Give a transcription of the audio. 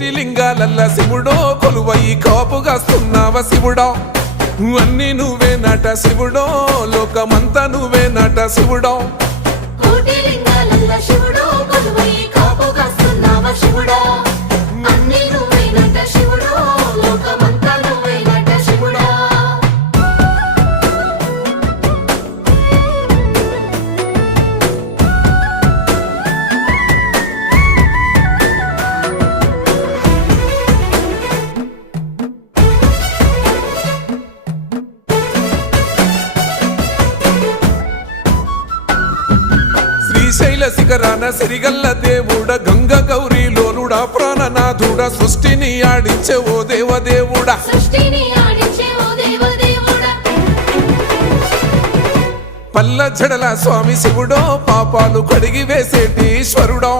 కోటి లింగాలల్ల శివుడో కొలువయి కాపుగాస్తున్నావ శివుడా అన్ని నువ్వే నట శివుడో లోకమంతా నువ్వే నట శివుడో కోటి లింగాలల్ల శివుడో కొలువయి కాపుగాస్తున్నావ శివుడా అన్ని నువ్వే నట శివుడో లోకమంతా నువ్వే నట శివుడా శ్రీశైల శిఖరాన సిరిగల్ల దేవుడ గంగ గౌరీ లోలుడా ప్రాణనాథుడా సృష్టిని ఆడించే ఓ దేవదేవుడా సృష్టిని ఆడించే ఓ దేవదేవుడా పల్ల జడల స్వామి శివుడో పాపాలు కడిగి వేసేటి ఈశ్వరుడో